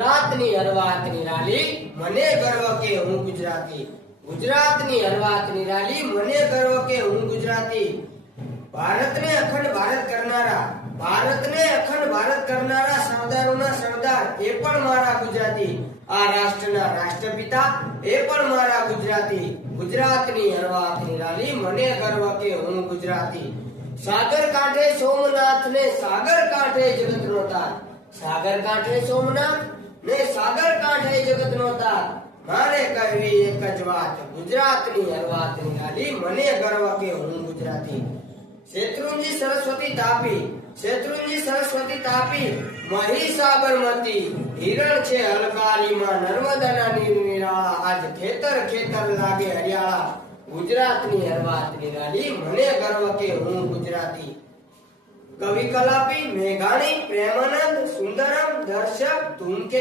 ગુજરાતની હરવાત નિરાલી મને ગર્વ કે હું ગુજરાતી। ગુજરાતની હરવાત નિરાલી મને ગર્વ કે હું ગુજરાતી। ભારતને અખંડ ભારત કરનારા સરદારોના સરદાર એ પણ મારા ગુજરાતી। આ રાષ્ટ્રના રાષ્ટ્રપિતા એ પણ મારા ગુજરાતી। ગુજરાતની હરવાત નિરાલી મને ગર્વ કે હું ગુજરાતી। સાગર કાંઠે સોમનાથ ને સાગર કાંઠે જગતનો તાર। સાગર કાંઠે સોમનાથ ને સાગર કાંઠે જગતનો તાર। મારે કહેવી એક જ વાત, ગુજરાતની હરવાત નિરાલી મને ગર્વ કે હું ગુજરાતી। શેત્રુંજી સરસ્વતી તાપી મહી સાબરમતી। હિરણ છે હલકારીમાં નર્મદાના નીર નિરાળા। આજ ખેતર લાગે હરિયાળા। ગુજરાતની હરવાત નિરાલી મને ગર્વ કે હું ગુજરાતી। કવિ કલાપી મેઘાણી પ્રેમાનંદ સુંદરમ દર્શક ધૂમકે